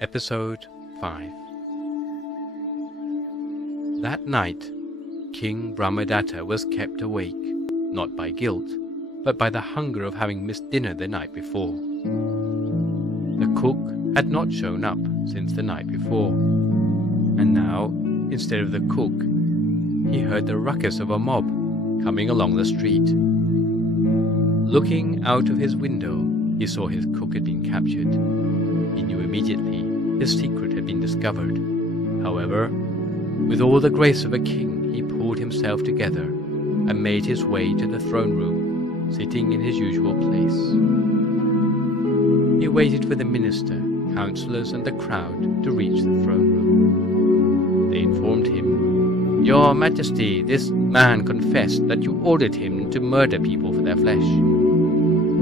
Episode 5. That night, King Brahmadatta was kept awake, not by guilt, but by the hunger of having missed dinner the night before. The cook had not shown up since the night before, and now, instead of the cook, he heard the ruckus of a mob coming along the street. Looking out of his window, he saw his cook had been captured. He knew immediately his secret had been discovered. However, with all the grace of a king, he pulled himself together and made his way to the throne room, sitting in his usual place. He waited for the minister, councillors, and the crowd to reach the throne room. They informed him, "Your Majesty, this man confessed that you ordered him to murder people for their flesh.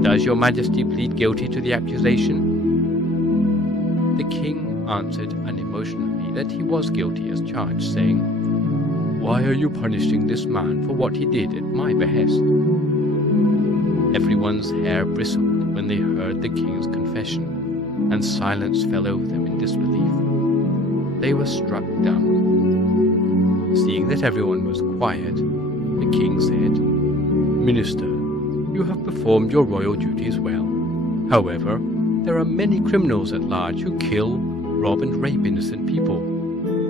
Does your Majesty plead guilty to the accusation?" The king answered unemotionally that he was guilty as charged, saying, "Why are you punishing this man for what he did at my behest?" Everyone's hair bristled when they heard the king's confession, and silence fell over them in disbelief. They were struck dumb. Seeing that everyone was quiet, the king said, "Minister, you have performed your royal duties well. However, there are many criminals at large who kill, rob and rape innocent people.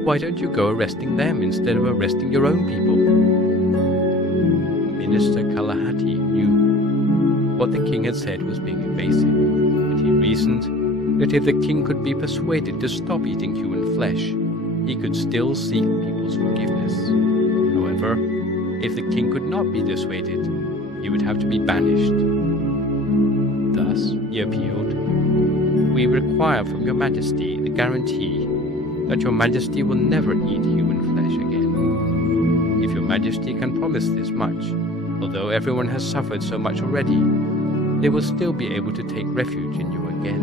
Why don't you go arresting them instead of arresting your own people?" Minister Kalahati knew what the king had said was being evasive, but he reasoned that if the king could be persuaded to stop eating human flesh, he could still seek people's forgiveness. However, if the king could not be dissuaded, he would have to be banished. Thus, he appealed, "We require from your Majesty the guarantee that your Majesty will never eat human flesh again. If your Majesty can promise this much, although everyone has suffered so much already, they will still be able to take refuge in you again."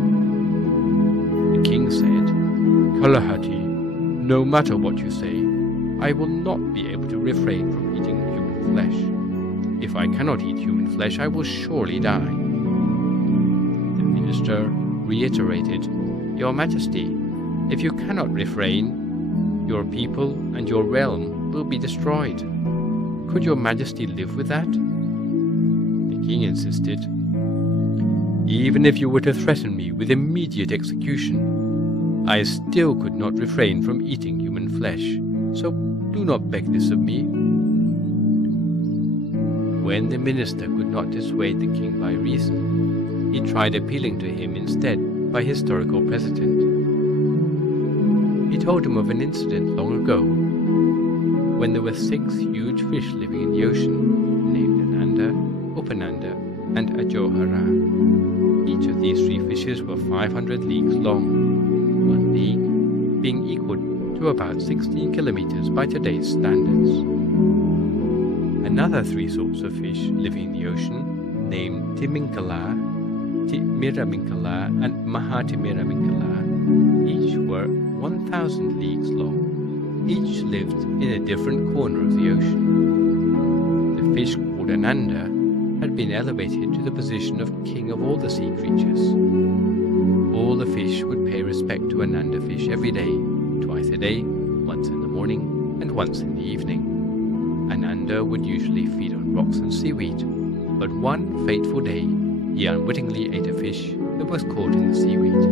The king said, "Kalahati, no matter what you say, I will not be able to refrain from eating human flesh. If I cannot eat human flesh, I will surely die." The minister reiterated, "Your Majesty, if you cannot refrain, your people and your realm will be destroyed. Could your Majesty live with that?" The king insisted, "Even if you were to threaten me with immediate execution, I still could not refrain from eating human flesh, so do not beg this of me." When the minister could not dissuade the king by reason, he tried appealing to him instead by historical precedent. He told him of an incident long ago, when there were 6 huge fish living in the ocean, named Ananda, Upananda, and Ajohara. Each of these 3 fishes were 500 leagues long, 1 league being equal to about 16 kilometers by today's standards. Another 3 sorts of fish living in the ocean, named Timinkala, Timiraminkala, and Mahāsutasoma, each were 1,000 leagues long. Each lived in a different corner of the ocean. The fish called Ananda had been elevated to the position of king of all the sea creatures. All the fish would pay respect to Ananda fish every day, twice a day, once in the morning and once in the evening. Ananda would usually feed on rocks and seaweed, but one fateful day he unwittingly ate a fish that was caught in the seaweed.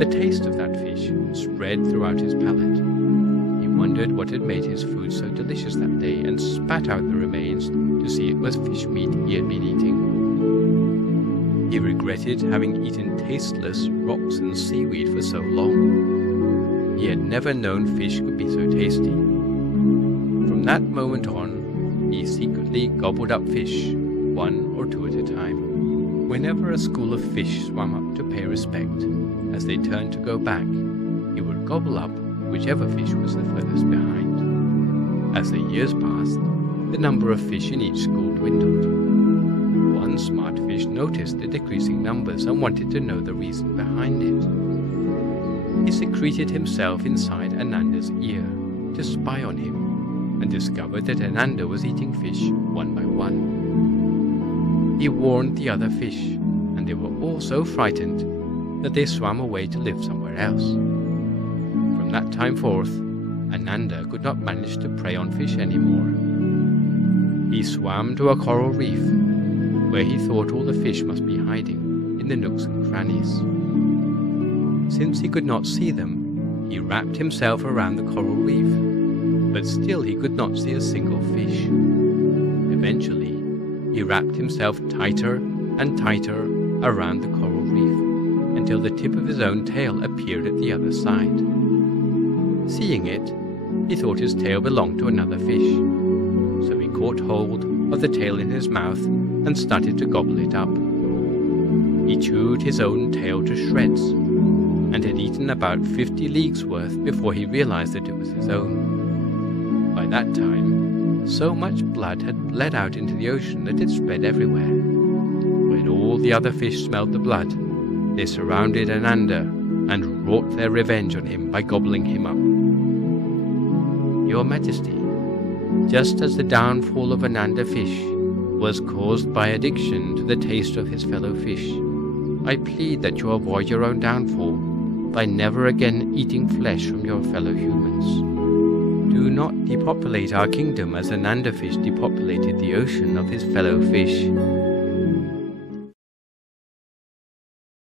The taste of that fish spread throughout his palate. He wondered what had made his food so delicious that day and spat out the remains to see it was fish meat he had been eating. He regretted having eaten tasteless rocks and seaweed for so long. He had never known fish could be so tasty. From that moment on, he secretly gobbled up fish, 1 or 2 at a time. Whenever a school of fish swam up to pay respect, as they turned to go back, he would gobble up whichever fish was the furthest behind. As the years passed, the number of fish in each school dwindled. One smart fish noticed the decreasing numbers and wanted to know the reason behind it. He secreted himself inside Ananda's ear to spy on him, and discovered that Ananda was eating fish one by one. He warned the other fish, and they were all so frightened that they swam away to live somewhere else. From that time forth, Ananda could not manage to prey on fish anymore. He swam to a coral reef, where he thought all the fish must be hiding in the nooks and crannies. Since he could not see them, he wrapped himself around the coral reef, but still he could not see a single fish. Eventually, he wrapped himself tighter and tighter around the coral reef, until the tip of his own tail appeared at the other side. Seeing it, he thought his tail belonged to another fish, so he caught hold of the tail in his mouth and started to gobble it up. He chewed his own tail to shreds, and had eaten about 50 leagues worth before he realized that it was his own. By that time, so much blood had bled out into the ocean that it spread everywhere. When all the other fish smelled the blood, they surrounded Ananda and wrought their revenge on him by gobbling him up. Your Majesty, just as the downfall of Ananda fish was caused by addiction to the taste of his fellow fish, I plead that you avoid your own downfall by never again eating flesh from your fellow humans. Do not depopulate our kingdom as Ananda fish depopulated the ocean of his fellow fish.